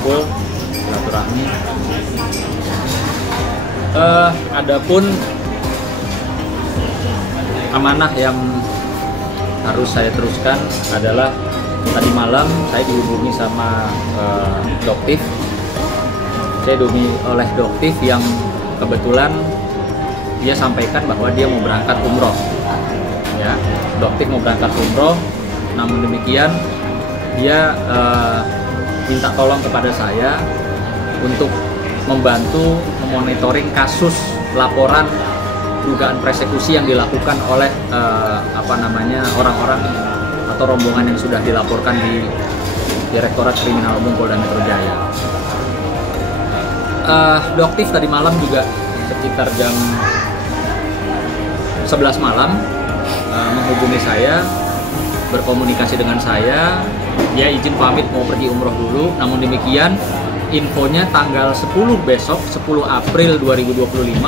kumpul silaturahmi. Adapun amanah yang harus saya teruskan adalah tadi malam saya dihubungi sama Doktif. Saya dihubungi oleh Doktif yang kebetulan dia sampaikan bahwa dia mau berangkat umroh. Ya, Doktif mau berangkat umroh. Namun demikian dia minta tolong kepada saya untuk membantu memonitoring kasus laporan dugaan persekusi yang dilakukan oleh orang-orang atau rombongan yang sudah dilaporkan di Direktorat Kriminal Umum Polda Metro Jaya. Doktif tadi malam juga sekitar jam 11 malam menghubungi saya, berkomunikasi dengan saya. Dia izin pamit mau pergi umroh dulu. Namun demikian infonya tanggal 10 besok, 10 April 2025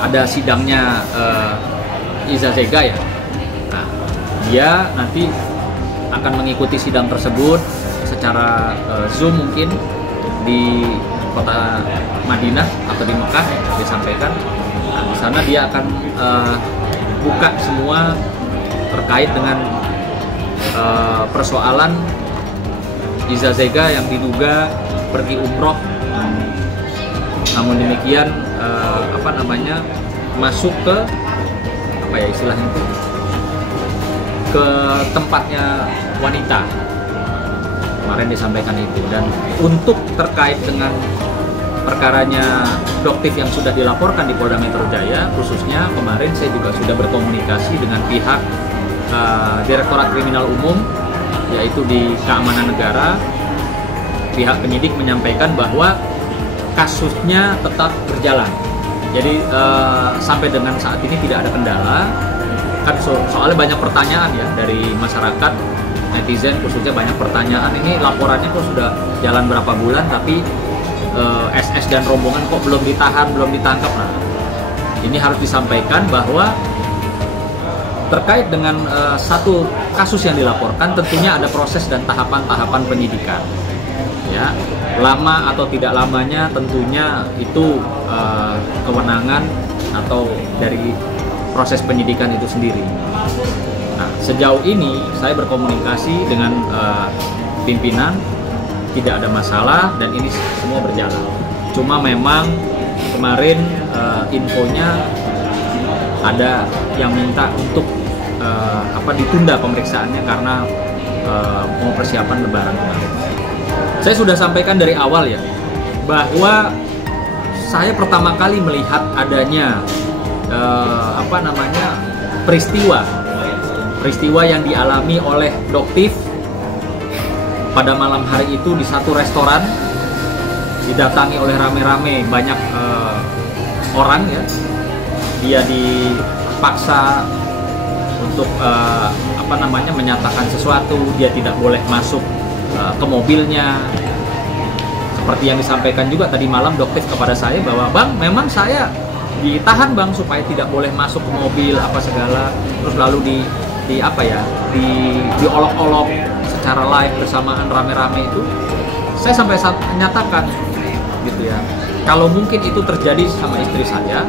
ada sidangnya Iza Zega ya. Nah, dia nanti akan mengikuti sidang tersebut secara Zoom mungkin di kota Madinah atau di Mekah disampaikan. Nah, di sana dia akan buka semua terkait dengan persoalan Iza Zega yang diduga pergi umroh. Namun demikian masuk ke istilahnya itu ke tempatnya wanita. Kemarin disampaikan itu. Dan untuk terkait dengan perkaranya Doktif yang sudah dilaporkan di Polda Metro Jaya, khususnya kemarin saya juga sudah berkomunikasi dengan pihak Direktorat Kriminal Umum, yaitu di Keamanan Negara. Pihak penyidik menyampaikan bahwa kasusnya tetap berjalan. Jadi sampai dengan saat ini tidak ada kendala. Kan soalnya banyak pertanyaan ya dari masyarakat, netizen khususnya banyak pertanyaan, ini laporannya kok sudah jalan berapa bulan tapi SS dan rombongan kok belum ditahan, belum ditangkap. Nah, ini harus disampaikan bahwa terkait dengan satu kasus yang dilaporkan tentunya ada proses dan tahapan-tahapan penyidikan. Ya, lama atau tidak lamanya tentunya itu kewenangan atau dari proses penyidikan itu sendiri. Nah, sejauh ini saya berkomunikasi dengan pimpinan, tidak ada masalah dan ini semua berjalan. Cuma memang kemarin infonya ada yang minta untuk ditunda pemeriksaannya karena mau persiapan Lebaran kemarin. Saya sudah sampaikan dari awal ya bahwa saya pertama kali melihat adanya peristiwa yang dialami oleh Doktif pada malam hari itu di satu restoran, didatangi oleh rame-rame banyak orang ya. Dia dipaksa untuk menyatakan sesuatu, dia tidak boleh masuk ke mobilnya. Seperti yang disampaikan juga tadi malam Doktif kepada saya bahwa Bang, memang saya ditahan Bang supaya tidak boleh masuk ke mobil apa segala, terus lalu diolok-olok secara live bersamaan rame-rame itu. Saya sampai saat menyatakan gitu ya, kalau mungkin itu terjadi sama istri saya,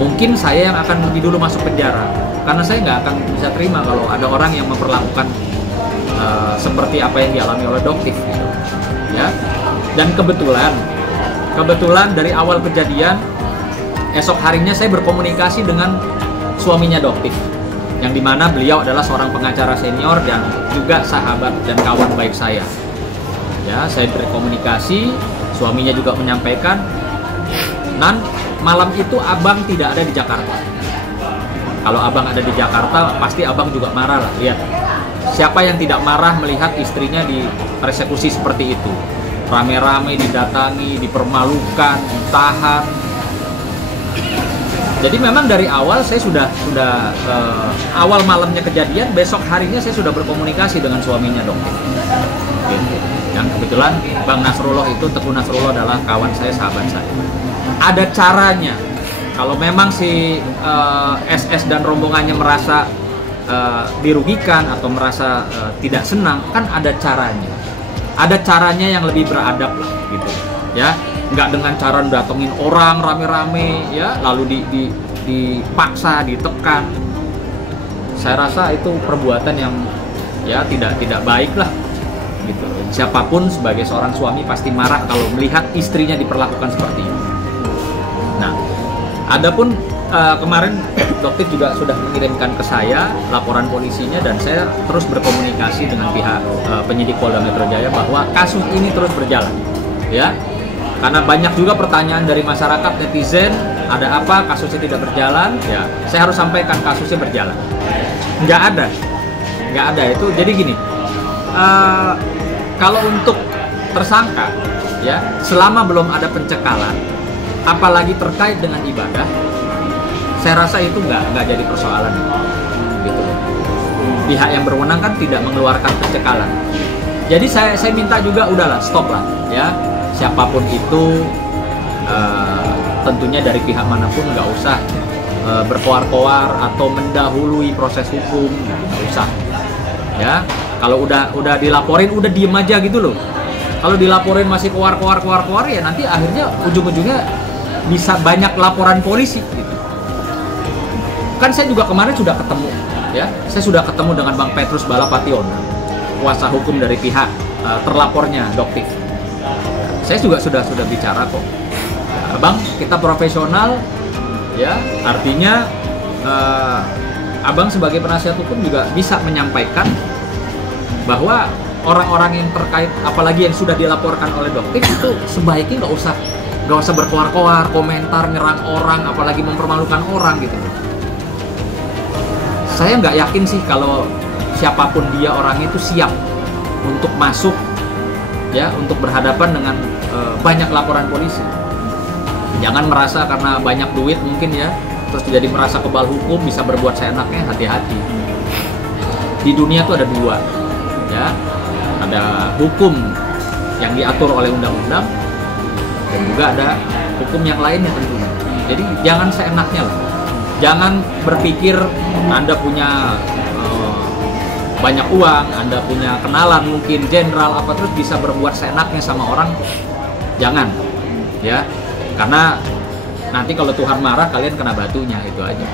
mungkin saya yang akan lebih dulu masuk penjara, karena saya nggak akan bisa terima kalau ada orang yang memperlakukan seperti apa yang dialami oleh Doktif gitu ya. Dan kebetulan dari awal kejadian, esok harinya saya berkomunikasi dengan suaminya Doktif, yang dimana beliau adalah seorang pengacara senior dan juga sahabat dan kawan baik saya. Ya, saya berkomunikasi, suaminya juga menyampaikan, Nan, malam itu abang tidak ada di Jakarta. Kalau abang ada di Jakarta, pasti abang juga marah lah. Lihat, siapa yang tidak marah melihat istrinya dipersekusi seperti itu? Rame-rame didatangi, dipermalukan, ditahan. Jadi memang dari awal saya sudah awal malamnya kejadian, besok harinya saya sudah berkomunikasi dengan suaminya Doktif. Gitu. Yang kebetulan Bang Nasrullah itu, Teguh Nasrullah adalah kawan saya, sahabat saya. Ada caranya. Kalau memang si SS dan rombongannya merasa dirugikan atau merasa tidak senang, kan ada caranya. ada caranya yang lebih beradab lah gitu ya, nggak dengan cara datengin orang rame-rame ya lalu dipaksa, ditekan. Saya rasa itu perbuatan yang ya tidak baik lah gitu. Siapapun sebagai seorang suami pasti marah kalau melihat istrinya diperlakukan seperti itu. Nah, adapun kemarin Doktif juga sudah mengirimkan ke saya laporan polisinya, dan saya terus berkomunikasi dengan pihak penyidik Polda Metro Jaya bahwa kasus ini terus berjalan ya, karena banyak juga pertanyaan dari masyarakat netizen, ada apa kasusnya tidak berjalan ya. Saya harus sampaikan kasusnya berjalan, nggak ada itu. Jadi gini, kalau untuk tersangka ya, selama belum ada pencekalan apalagi terkait dengan ibadah, saya rasa itu nggak jadi persoalan gitu. Pihak yang berwenang kan tidak mengeluarkan pencekalan. Jadi saya minta juga udahlah, stop lah ya. Siapapun itu tentunya dari pihak manapun nggak usah berkoar-koar atau mendahului proses hukum, nggak usah ya. Kalau udah dilaporin udah diem aja gitu loh. Kalau dilaporin masih koar-koar ya nanti akhirnya ujung-ujungnya bisa banyak laporan polisi gitu. Kan saya juga kemarin sudah ketemu ya, saya sudah ketemu dengan Bang Petrus Balapation, kuasa hukum dari pihak terlapornya Doktif. Saya juga sudah bicara kok, Abang kita profesional ya, artinya Abang sebagai penasihat hukum juga bisa menyampaikan bahwa orang-orang yang terkait, apalagi yang sudah dilaporkan oleh Doktif itu sebaiknya nggak usah berkoar-koar, komentar, nyerang orang, apalagi mempermalukan orang gitu. Saya nggak yakin sih kalau siapapun dia orang itu siap untuk masuk ya, untuk berhadapan dengan banyak laporan polisi. Jangan merasa karena banyak duit mungkin ya, terus jadi merasa kebal hukum bisa berbuat seenaknya. Hati-hati. Di dunia tuh ada dua ya, ada hukum yang diatur oleh undang-undang dan juga ada hukum yang lainnya tentunya. Jadi jangan seenaknya lah. Jangan berpikir Anda punya banyak uang, Anda punya kenalan mungkin jenderal apa, terus bisa berbuat seenaknya sama orang. Jangan ya, karena nanti kalau Tuhan marah kalian kena batunya, itu aja.